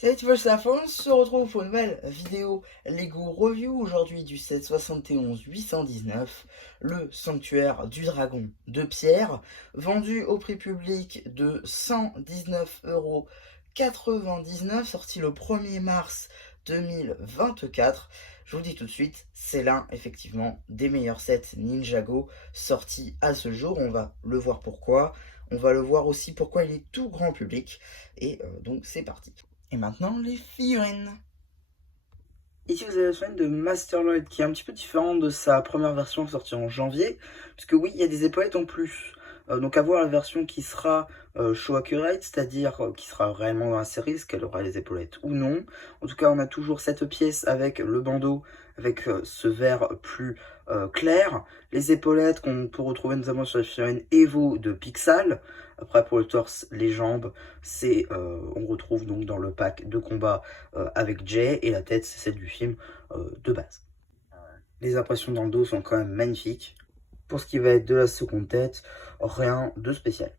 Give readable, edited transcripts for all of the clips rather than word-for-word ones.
Salut tout le monde, c'est la fin, on se retrouve pour une nouvelle vidéo Lego Review aujourd'hui du set 71 819, le sanctuaire du dragon de pierre, vendu au prix public de 119,99 €, sorti le 1er mars 2024. Je vous dis tout de suite, c'est l'un effectivement des meilleurs sets Ninjago sortis à ce jour. On va le voir pourquoi, on va le voir aussi pourquoi il est tout grand public, et donc c'est parti. Et maintenant, les figurines. Ici, vous avez la chaîne de Masterloid qui est un petit peu différente de sa première version sortie en janvier, puisque oui, il y a des épaulettes en plus. Donc à voir la version qui sera show accurate, c'est-à-dire qui sera réellement dans la série, est-ce qu'elle aura les épaulettes ou non. En tout cas, on a toujours cette pièce avec le bandeau, avec ce vert plus clair. Les épaulettes qu'on peut retrouver notamment sur la figurine Evo de Pixal. Après, pour le torse, les jambes, on retrouve donc dans le pack de combat avec Jay, et la tête, c'est celle du film de base. Les impressions dans le dos sont quand même magnifiques. Pour ce qui va être de la seconde tête, rien de spécial.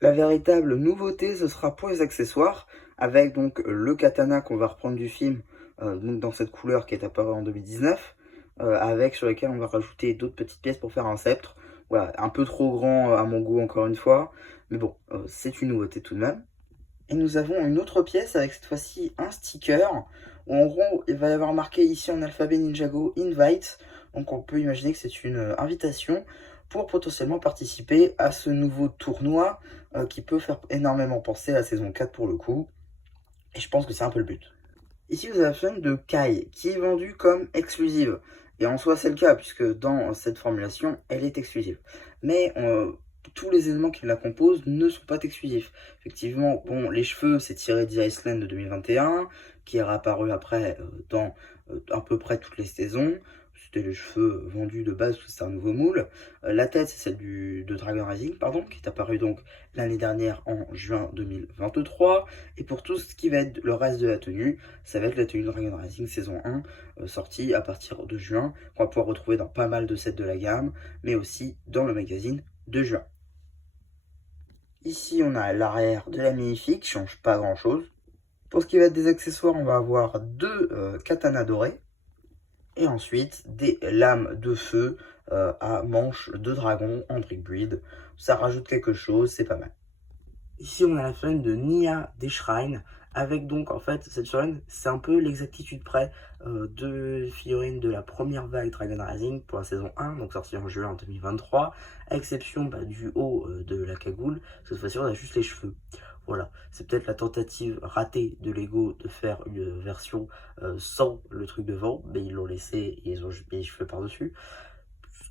La véritable nouveauté, ce sera pour les accessoires, avec donc le katana qu'on va reprendre du film, donc dans cette couleur qui est apparue en 2019, avec sur lesquels on va rajouter d'autres petites pièces pour faire un sceptre. Voilà, un peu trop grand à mon goût encore une fois, mais bon, c'est une nouveauté tout de même. Et nous avons une autre pièce avec cette fois-ci un sticker, où en gros il va y avoir marqué ici en alphabet Ninjago Invite, donc on peut imaginer que c'est une invitation pour potentiellement participer à ce nouveau tournoi qui peut faire énormément penser à la saison 4 pour le coup, et je pense que c'est un peu le but. Ici vous avez la chaîne de Kai qui est vendue comme exclusive, et en soi c'est le cas puisque dans cette formulation elle est exclusive, mais tous les éléments qui la composent ne sont pas exclusifs. Effectivement, bon, les cheveux, c'est tiré d'Iceland de 2021, qui est réapparu après dans à peu près toutes les saisons. C'était les cheveux vendus de base, parce que c'est un nouveau moule. La tête, c'est celle de Dragon Rising, pardon, qui est apparue donc l'année dernière en juin 2023. Et pour tout ce qui va être le reste de la tenue, ça va être la tenue de Dragon Rising saison 1, sortie à partir de juin, qu'on va pouvoir retrouver dans pas mal de sets de la gamme, mais aussi dans le magazine de juin. Ici, on a l'arrière de la Minifique, qui change pas grand chose. Pour ce qui va être des accessoires, on va avoir deux katanas dorés. Et ensuite, des lames de feu à manche de dragon en brick breed. Ça rajoute quelque chose, c'est pas mal. Ici, on a la figurine de Nia des Shrines, avec donc, en fait, cette figurine, c'est un peu l'exactitude près de figurines de la première vague Dragon Rising pour la saison 1, donc sortie en juin 2023, à exception du haut de la cagoule. Cette fois-ci, on a juste les cheveux. Voilà, c'est peut-être la tentative ratée de Lego de faire une version sans le truc devant, mais ils l'ont laissé et ils ont juste mis les cheveux par-dessus,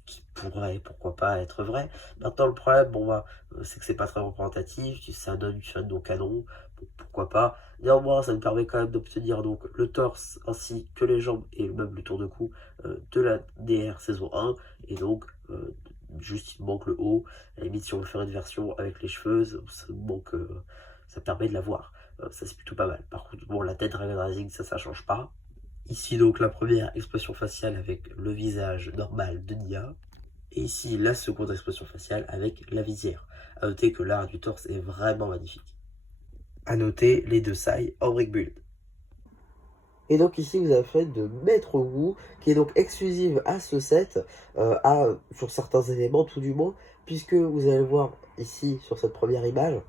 qui pourrait, pourquoi pas, être vrai. Maintenant, le problème, bon, c'est que c'est pas très représentatif, ça donne une chaîne au canon, bon, pourquoi pas. Néanmoins, ça nous permet quand même d'obtenir donc le torse ainsi que les jambes et même le tour de cou de la DR saison 1, et donc juste il manque le haut. À la limite, si on veut faire une version avec les cheveux, ça permet de l'avoir. Ça, c'est plutôt pas mal. Par contre, bon, la tête Dragon Rising, ça change pas. Ici donc la première expression faciale avec le visage normal de Nia. Et ici la seconde expression faciale avec la visière. A noter que l'art du torse est vraiment magnifique. A noter les deux sailles en brick build. Et donc ici vous avez fait de Maître Wu, qui est donc exclusive à ce set, sur certains éléments tout du moins, puisque vous allez voir ici sur cette première image,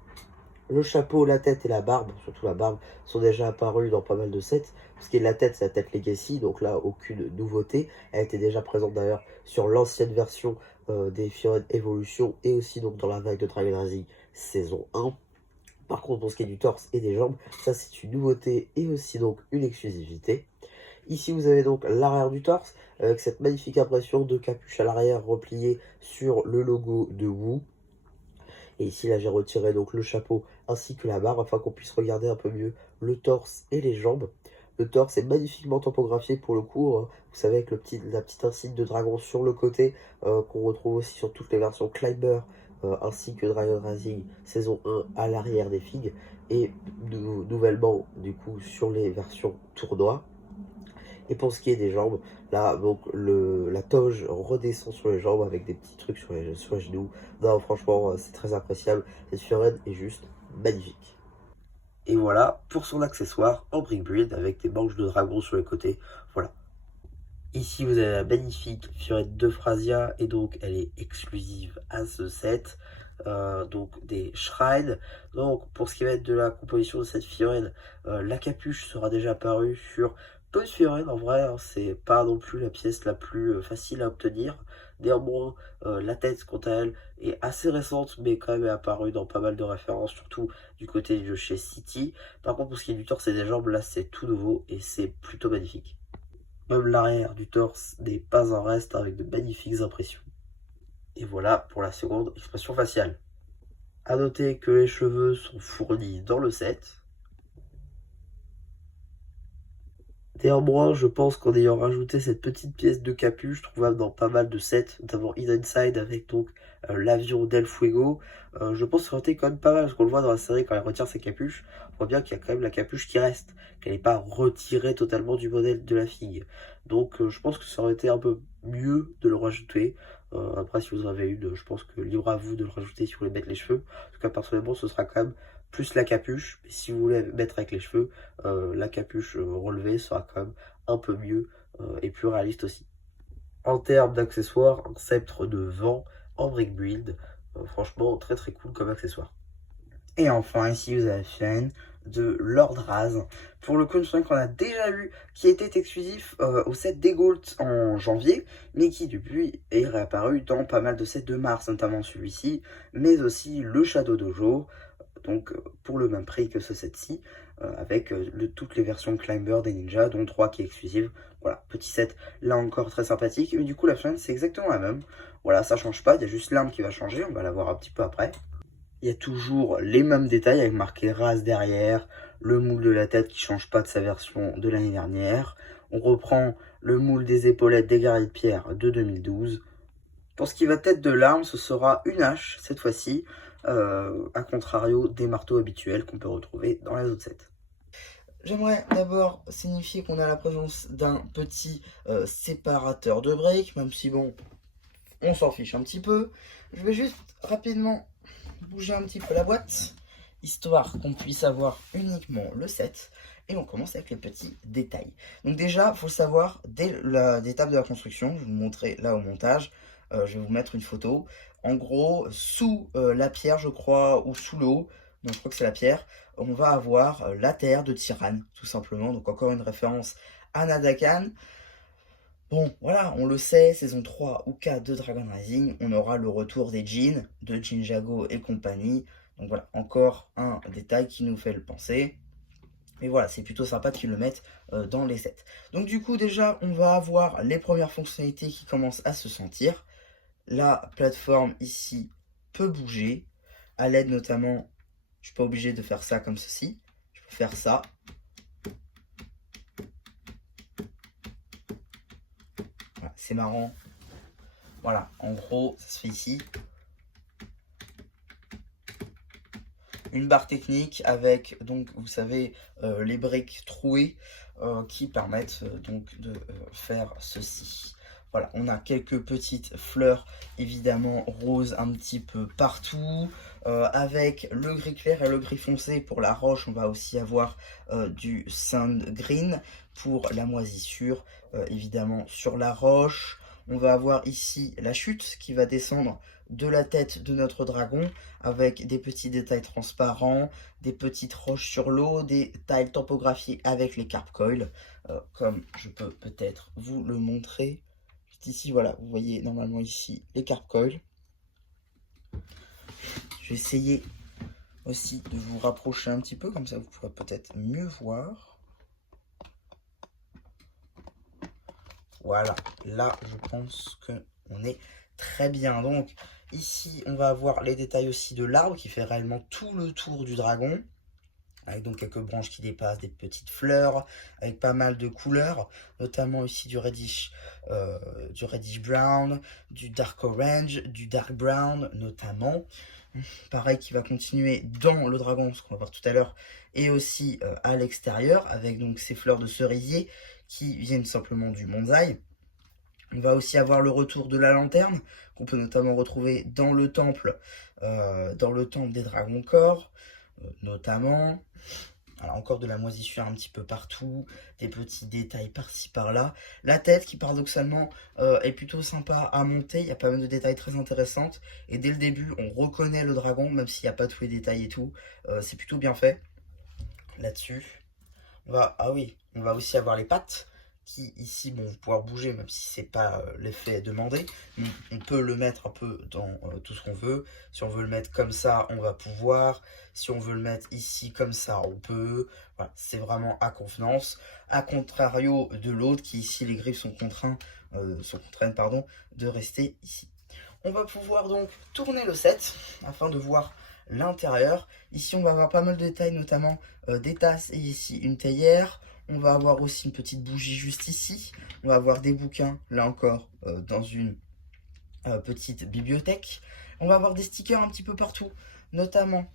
le chapeau, la tête et la barbe, surtout la barbe, sont déjà apparus dans pas mal de sets. Ce qui est la tête, c'est la tête Legacy, donc là, aucune nouveauté. Elle était déjà présente d'ailleurs sur l'ancienne version des figurines Evolution, et aussi donc dans la vague de Dragon Rising saison 1. Par contre, pour ce qui est du torse et des jambes, ça c'est une nouveauté et aussi donc une exclusivité. Ici, vous avez donc l'arrière du torse, avec cette magnifique impression de capuche à l'arrière repliée sur le logo de Wu. Et ici, là, j'ai retiré donc le chapeau ainsi que la barbe afin qu'on puisse regarder un peu mieux le torse et les jambes. Le torse est magnifiquement topographié pour le coup, hein. Vous savez, avec la petite insigne de dragon sur le côté, qu'on retrouve aussi sur toutes les versions Climber, ainsi que Dragon Rising saison 1 à l'arrière des figues, et nouvellement, du coup, sur les versions tournoi. Et pour ce qui est des jambes, là, donc, la toge redescend sur les jambes avec des petits trucs sur les genoux. Non, franchement, c'est très appréciable. Cette figurine est juste magnifique. Et voilà pour son accessoire en brick build avec des manches de dragon sur les côtés. Voilà. Ici, vous avez la magnifique Fiorette d'Euphrasia et donc elle est exclusive à ce set. Donc des shrines. Donc pour ce qui va être de la composition de cette Fiorette, la capuche sera déjà apparue sur peu de Fiorette. En vrai, hein, c'est pas non plus la pièce la plus facile à obtenir. Néanmoins, la tête, quant à elle, est assez récente, mais quand même est apparue dans pas mal de références, surtout du côté de chez City. Par contre, pour ce qui est du torse et des jambes, là c'est tout nouveau et c'est plutôt magnifique. Même l'arrière du torse n'est pas en reste avec de magnifiques impressions. Et voilà pour la seconde expression faciale. A noter que les cheveux sont fournis dans le set. Néanmoins, je pense qu'en ayant rajouté cette petite pièce de capuche trouvable dans pas mal de sets, notamment Hidden Side avec donc l'avion d'El Fuego, je pense que ça aurait été quand même pas mal, parce qu'on le voit dans la série quand elle retire sa capuche, on voit bien qu'il y a quand même la capuche qui reste, qu'elle n'est pas retirée totalement du modèle de la figue. Donc je pense que ça aurait été un peu mieux de le rajouter. Après, si vous en avez une, je pense que libre à vous de le rajouter si vous voulez mettre les cheveux. En tout cas, personnellement, ce sera quand même plus la capuche. Mais si vous voulez mettre avec les cheveux, la capuche relevée sera quand même un peu mieux et plus réaliste aussi. En termes d'accessoires, un sceptre de vent en brick build. Franchement, très très cool comme accessoire. Et enfin, ici, vous avez la chaîne de Lord Raz. Pour le coup, qu'on a déjà eu, qui était exclusif au set des Gold en janvier, mais qui depuis est réapparu dans pas mal de sets de mars, notamment celui-ci, mais aussi le Shadow Dojo, donc pour le même prix que ce set-ci, avec toutes les versions Climber des ninjas, dont 3 qui est exclusive. Voilà, petit set, là encore très sympathique, mais du coup la chaîne c'est exactement la même. Voilà, ça change pas, il y a juste l'arme qui va changer, on va la voir un petit peu après. Il y a toujours les mêmes détails avec marqué Raz derrière, le moule de la tête qui change pas de sa version de l'année dernière. On reprend le moule des épaulettes des guerriers de pierre de 2012. Pour ce qui va être de l'arme, ce sera une hache cette fois-ci, à contrario des marteaux habituels qu'on peut retrouver dans les autres sets. J'aimerais d'abord signifier qu'on a la présence d'un petit séparateur de briques, même si bon, on s'en fiche un petit peu. Je vais juste rapidement bouger un petit peu la boîte, histoire qu'on puisse avoir uniquement le set. Et on commence avec les petits détails. Donc déjà, il faut le savoir, dès l'étape de la construction, je vais vous montrer là au montage, je vais vous mettre une photo. En gros, sous la pierre, je crois, ou sous l'eau, donc je crois que c'est la pierre, on va avoir la terre de Tyran, tout simplement. Donc encore une référence à Nadakan. Bon, voilà, on le sait, saison 3 ou 4 de Dragon Rising, on aura le retour des Jin, de Jinjago et compagnie. Donc voilà, encore un détail qui nous fait le penser. Mais voilà, c'est plutôt sympa qu'ils le mettent dans les sets. Donc du coup, déjà, on va avoir les premières fonctionnalités qui commencent à se sentir. La plateforme ici peut bouger, à l'aide notamment, je ne suis pas obligé de faire ça comme ceci. Je peux faire ça. Voilà, c'est marrant. Voilà, en gros, ça se fait ici. Une barre technique avec, donc, vous savez, les briques trouées qui permettent donc de faire ceci. Voilà, on a quelques petites fleurs, évidemment roses un petit peu partout, avec le gris clair et le gris foncé. Pour la roche, on va aussi avoir du sand green pour la moisissure, évidemment sur la roche. On va avoir ici la chute qui va descendre de la tête de notre dragon avec des petits détails transparents, des petites roches sur l'eau, des tailles topographiées avec les carp coils, comme je peux peut-être vous le montrer. Juste ici, voilà, vous voyez normalement ici les carp coils. Je vais essayer aussi de vous rapprocher un petit peu, comme ça vous pourrez peut-être mieux voir. Voilà, là je pense qu'on est très bien. Donc ici on va avoir les détails aussi de l'arbre qui fait réellement tout le tour du dragon, avec donc quelques branches qui dépassent, des petites fleurs, avec pas mal de couleurs, notamment ici du reddish brown, du dark orange, du dark brown notamment. Pareil qui va continuer dans le dragon, ce qu'on va voir tout à l'heure, et aussi à l'extérieur, avec donc ces fleurs de cerisier qui viennent simplement du bonsaï. On va aussi avoir le retour de la lanterne, qu'on peut notamment retrouver dans le temple des dragons corps, notamment. Voilà, encore de la moisissure un petit peu partout, des petits détails par-ci par-là. La tête qui paradoxalement est plutôt sympa à monter, il y a pas mal de détails très intéressants. Et dès le début, on reconnaît le dragon, même s'il n'y a pas tous les détails et tout. C'est plutôt bien fait là-dessus. Ah oui, on va aussi avoir les pattes qui ici vont pouvoir bouger même si c'est pas l'effet demandé. On peut le mettre un peu dans tout ce qu'on veut. Si on veut le mettre comme ça, on va pouvoir. Si on veut le mettre ici comme ça, on peut. Voilà, c'est vraiment à convenance. A contrario de l'autre qui ici les griffes sont contraintes pardon, de rester ici. On va pouvoir donc tourner le set afin de voir l'intérieur. Ici, on va avoir pas mal de détails, notamment des tasses et ici une théière. On va avoir aussi une petite bougie juste ici. On va avoir des bouquins, là encore, dans une petite bibliothèque. On va avoir des stickers un petit peu partout, notamment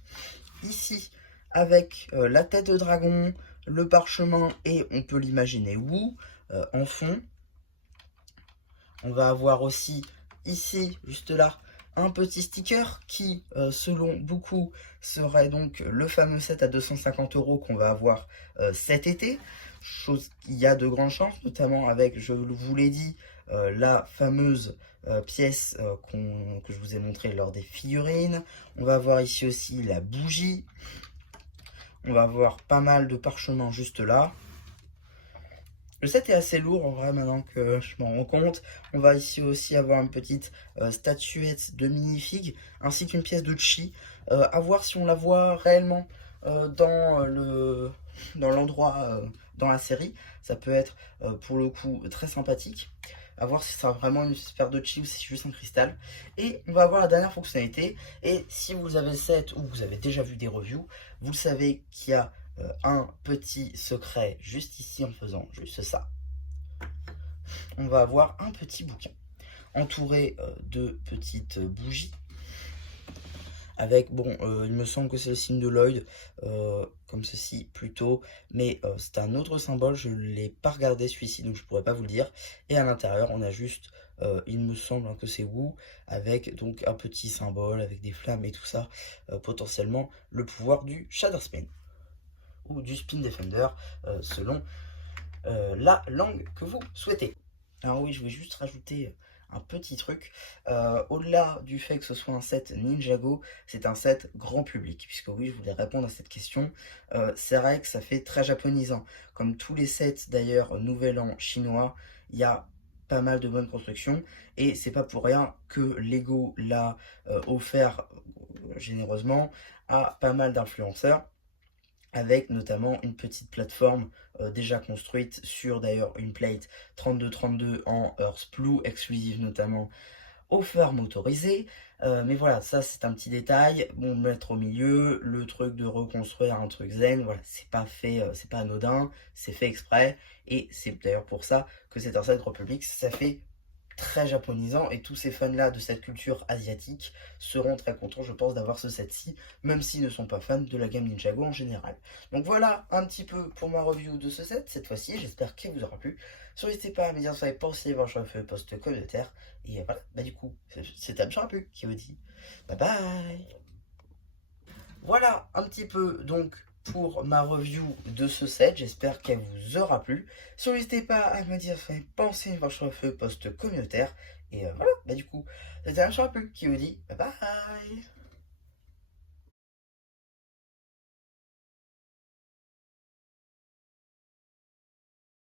ici avec la tête de dragon, le parchemin et on peut l'imaginer Wu en fond. On va avoir aussi ici, juste là, un petit sticker qui, selon beaucoup, serait donc le fameux set à 250 € qu'on va avoir cet été. Chose qu'il y a de grandes chances, notamment avec, je vous l'ai dit, la fameuse pièce que je vous ai montrée lors des figurines. On va avoir ici aussi la bougie. On va avoir pas mal de parchemins juste là. Le set est assez lourd en vrai maintenant que je m'en rends compte. On va ici aussi avoir une petite statuette de minifig ainsi qu'une pièce de chi. À voir si on la voit réellement dans l'endroit dans la série. Ça peut être pour le coup très sympathique. À voir si ça sera vraiment une sphère de chi ou si c'est juste un cristal. Et on va avoir la dernière fonctionnalité. Et si vous avez le set ou vous avez déjà vu des reviews, vous le savez qu'il y a un petit secret juste ici en faisant juste ça. On va avoir un petit bouquin entouré de petites bougies avec, bon, il me semble que c'est le signe de Lloyd, comme ceci plutôt, mais c'est un autre symbole, je ne l'ai pas regardé celui-ci, donc je ne pourrais pas vous le dire. Et à l'intérieur, on a juste, il me semble que c'est Wu, avec donc un petit symbole, avec des flammes et tout ça, potentiellement le pouvoir du Shatter Spin ou du Spin Defender, selon la langue que vous souhaitez. Alors oui, je vais juste rajouter un petit truc. Au-delà du fait que ce soit un set Ninjago, c'est un set grand public, puisque oui, je voulais répondre à cette question. C'est vrai que ça fait très japonisant. Comme tous les sets d'ailleurs Nouvel An chinois, il y a pas mal de bonnes constructions, et c'est pas pour rien que Lego l'a offert généreusement à pas mal d'influenceurs, avec notamment une petite plateforme déjà construite sur d'ailleurs une plate 3232 en Earth Blue, exclusive notamment aux phares motorisés. Mais voilà, ça c'est un petit détail. Bon, mettre au milieu, le truc de reconstruire un truc zen, voilà, c'est pas fait, c'est pas anodin, c'est fait exprès. Et c'est d'ailleurs pour ça que c'est un set grand public, ça fait très japonisant et tous ces fans-là de cette culture asiatique seront très contents, je pense, d'avoir ce set-ci, même s'ils ne sont pas fans de la gamme Ninjago en général. Donc voilà un petit peu pour ma review de ce set, cette fois-ci, j'espère qu'il vous aura plu. N'hésitez pas à me dire si vous avez pensé voir sur le post communautaire. Et voilà, bah du coup, c'est un peu qui vous dit bye bye. Voilà un petit peu donc pour ma review de ce set, j'espère qu'elle vous aura plu. N'hésitez pas à me dire ce que vous avez pensé voir sur le post communautaire. Et voilà, bah du coup, c'était un peu qui vous dit bye bye.